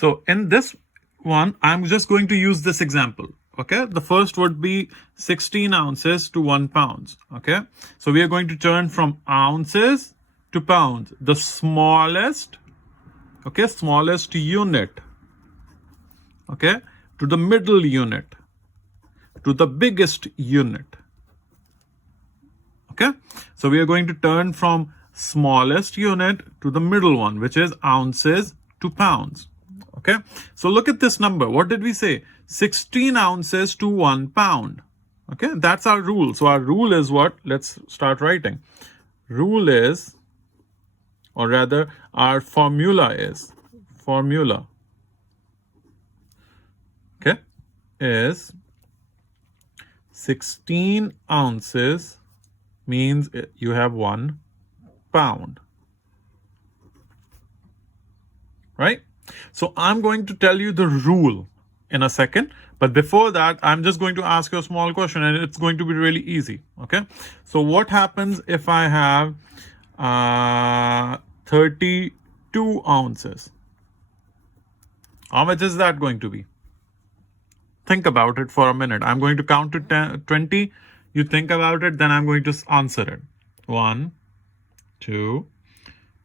So in this one, I'm just going to use this example. Okay, the first would be 16 ounces to 1 pound. Okay, so we are going to turn from ounces to pounds, the smallest, okay, smallest unit, okay, to the middle unit, to the biggest unit. Okay, so we are going to turn from smallest unit to the middle one, which is ounces to pounds. Okay, so look at this number. What did we say? 16 ounces to 1 pound. Okay, that's our rule. So our rule is what? Let's start writing. Rule is, or rather our formula is, okay, is 16 ounces means you have 1 pound, right? So I'm going to tell you the rule in a second, but before that, I'm just going to ask you a small question, and it's going to be really easy. Okay, so what happens if I have 32 ounces? How much is that going to be? Think about it for a minute. I'm going to count to 20. You think about it, then I'm going to answer it. 1, 2,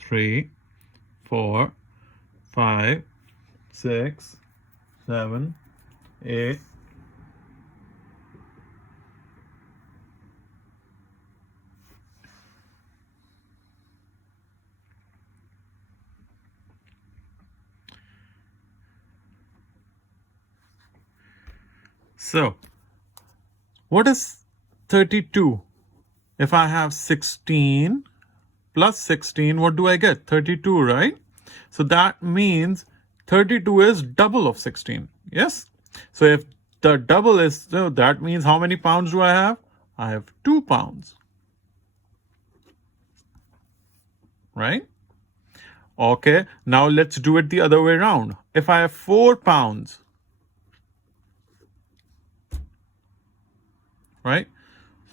3, 4, 5, 6, 7, 8. So, what is 32? If I have 16 plus 16, what do I get? 32, right? So that means 32 is double of 16. Yes? So if the double is, so that means how many pounds do I have? I have 2 pounds. Right? Okay, now let's do it the other way around. If I have 4 pounds, right?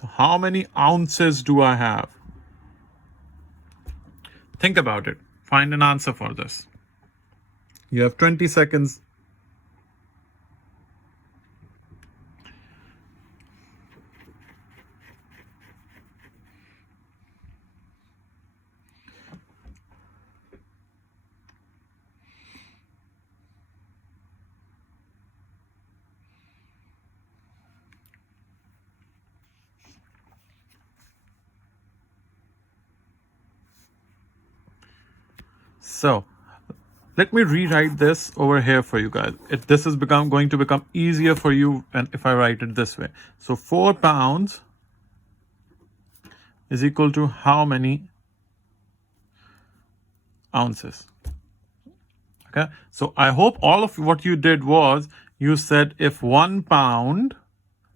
So how many ounces do I have? Think about it. Find an answer for this. You have 20 seconds. So let me rewrite this over here for you guys. This is going to become easier for you, and if I write it this way. So 4 pounds is equal to how many ounces? Okay, so I hope all of what you did was you said if 1 pound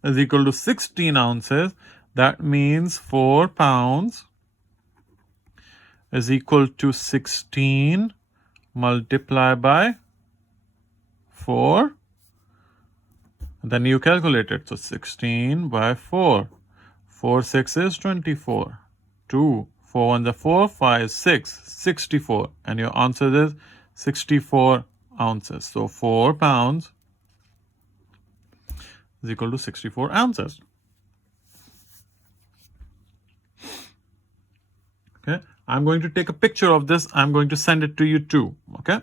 is equal to 16 ounces, that means 4 pounds is equal to 16 multiplied by 4. Then you calculate it. So 16 by 4. 4 6 is 24. 2 4 1 is 4, 5 6, 64. And your answer is 64 ounces. So 4 pounds is equal to 64 ounces. Okay, I'm going to take a picture of this. I'm going to send it to you too. Okay,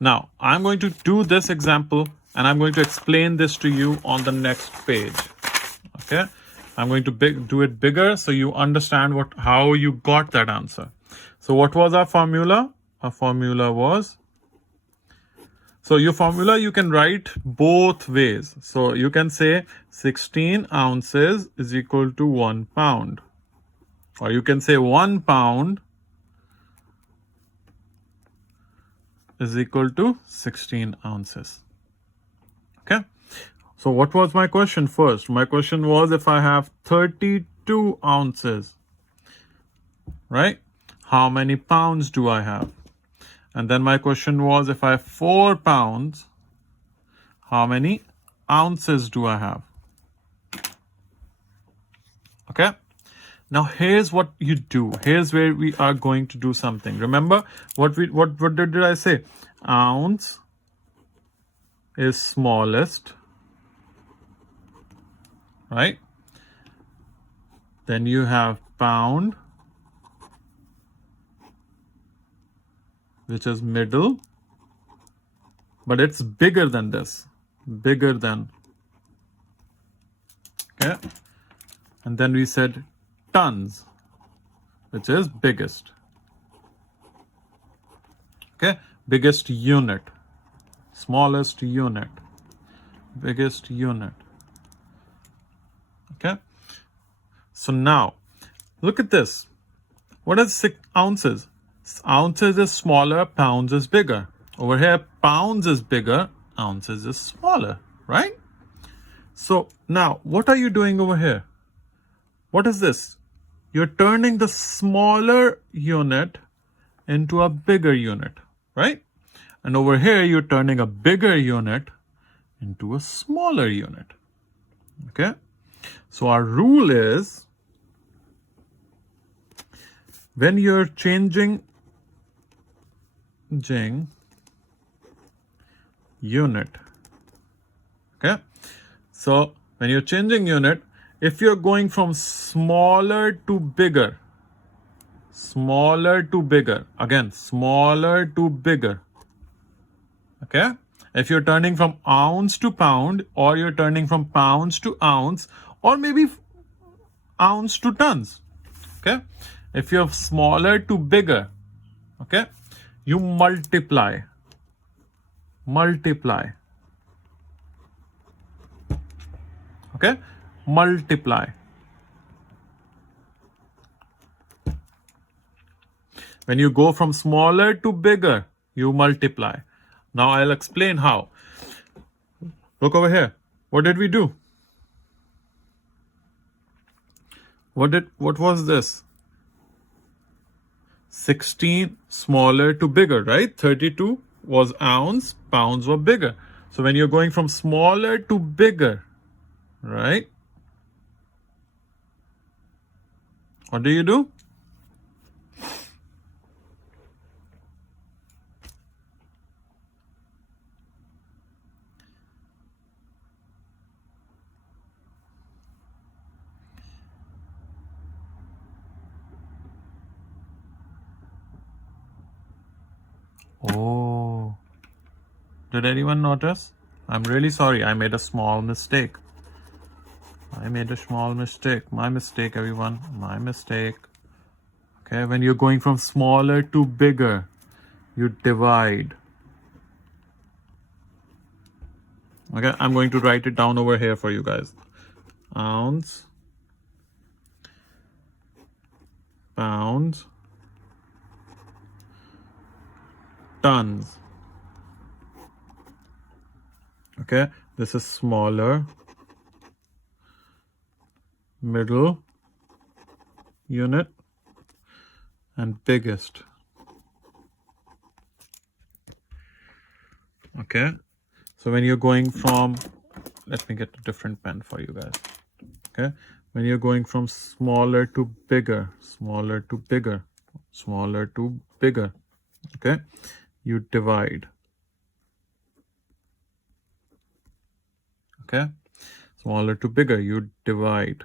now I'm going to do this example, and I'm going to explain this to you on the next page. Okay, I'm going to do it bigger so you understand how you got that answer. So what was our formula? Our formula was, so your formula you can write both ways. So you can say 16 ounces is equal to 1 pound. Or you can say 1 pound is equal to 16 ounces. Okay. So what was my question first? My question was if I have 32 ounces, right? How many pounds do I have? And then my question was if I have 4 pounds, how many ounces do I have? Okay. Now here's what you do. Here's where we are going to do something. Remember what did I say? Ounce is smallest, right? Then you have pound, which is middle, but it's bigger than this, bigger than, okay? And then we said tons, which is biggest, okay? Biggest unit, smallest unit, biggest unit, okay? So now, look at this. What is 6 ounces? Ounces is smaller, pounds is bigger. Over here, pounds is bigger, ounces is smaller, right? So now, what are you doing over here? What is this? You're turning the smaller unit into a bigger unit, right? And over here, you're turning a bigger unit into a smaller unit, okay? So our rule is, when you're changing unit, okay? So when you're changing unit, if you're going from smaller to bigger, again, smaller to bigger, okay? If you're turning from ounce to pound, or you're turning from pounds to ounce, or maybe ounce to tons, okay? If you're smaller to bigger, okay, you multiply, okay, multiply. When you go from smaller to bigger, you multiply. Now I'll explain how. Look over here. What did we do? What was this? 16 smaller to bigger, right? 32 was ounce, pounds were bigger. So when you're going from smaller to bigger, right? What do you do? Oh, did anyone notice? I'm really sorry. I made a small mistake. My mistake, everyone. My mistake. Okay, when you're going from smaller to bigger, you divide. Okay, I'm going to write it down over here for you guys. Ounce, pounds, tons. Okay, this is smaller, middle unit, and biggest. Okay, so when you're going from, let me get a different pen for you guys. Okay, when you're going from smaller to bigger, okay, you divide. Okay, smaller to bigger, you divide.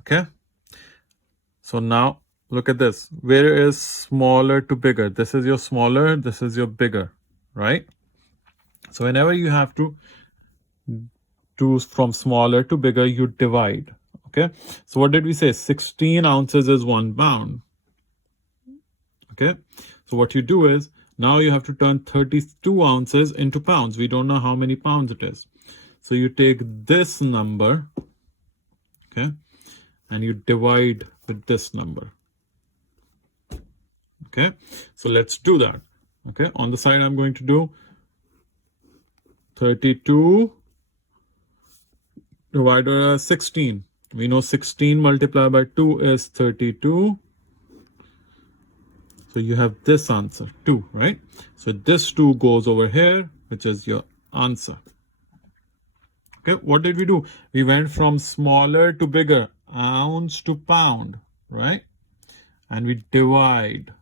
Okay, so now look at this. Where is smaller to bigger? This is your smaller, this is your bigger, right? So whenever you have to do from smaller to bigger, you divide. Okay, so what did we say? 16 ounces is 1 pound. Okay, so what you do is, now you have to turn 32 ounces into pounds. We don't know how many pounds it is. So you take this number, okay, and you divide with this number. Okay, so let's do that. Okay, on the side, I'm going to do 32 divided by 16. We know 16 multiplied by 2 is 32. So you have this answer, 2, right? So this 2 goes over here, which is your answer. Okay, what did we do? We went from smaller to bigger, ounce to pound, right? And we divide.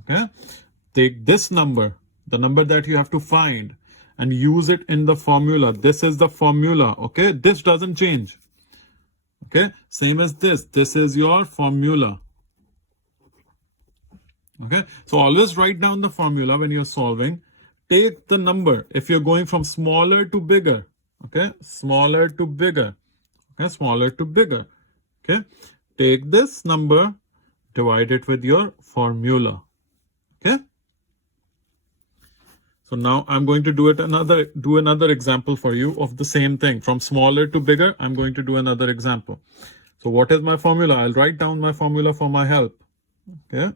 Okay, take this number, the number that you have to find, and use it in the formula. This is the formula, okay? This doesn't change, okay? Same as this. This is your formula, okay? So always write down the formula when you're solving. Take the number. If you're going from smaller to bigger, okay? Smaller to bigger, okay? Smaller to bigger, okay? Take this number, divide it with your formula, okay? So now I'm going to do another example for you of the same thing. From smaller to bigger, I'm going to do another example. So what is my formula? I'll write down my formula for my help. Okay.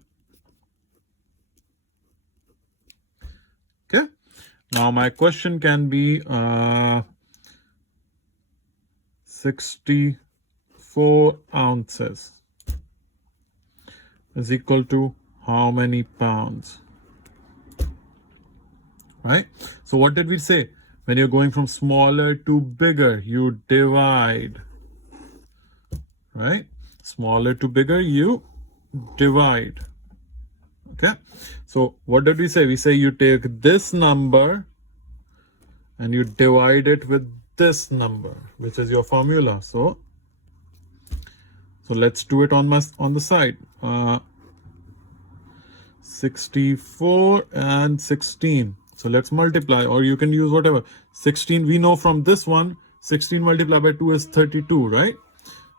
Okay. Now my question can be 64 ounces is equal to how many pounds? Right? So what did we say? When you're going from smaller to bigger, you divide. Right? Smaller to bigger, you divide. Okay? So what did we say? We say you take this number and you divide it with this number, which is your formula. So let's do it on the side. 64 and 16. So let's multiply, or you can use whatever. 16, we know from this one, 16 multiplied by 2 is 32, right?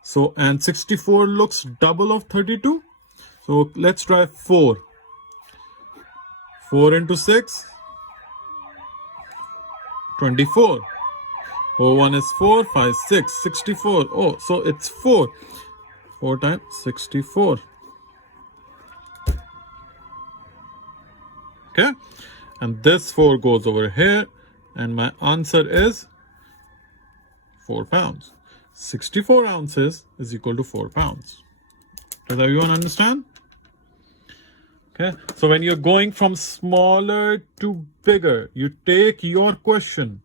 So, and 64 looks double of 32. So let's try 4. 4 into 6, 24. 4 1 is 4, 5, 6, 64. Oh, so it's 4. 4 times 64. Okay, and this 4 goes over here, and my answer is 4 pounds. 64 ounces is equal to 4 pounds. Does everyone understand? Okay, so when you're going from smaller to bigger, you take your question,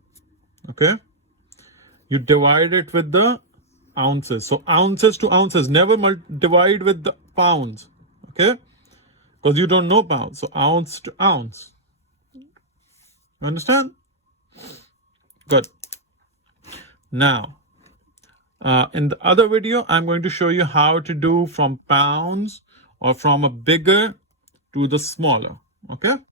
okay, you divide it with the ounces. So ounces to ounces, never divide with the pounds, okay, because you don't know pounds. So ounce to ounce. Understand? Good. Now, in the other video, I'm going to show you how to do from pounds or from a bigger to the smaller. Okay.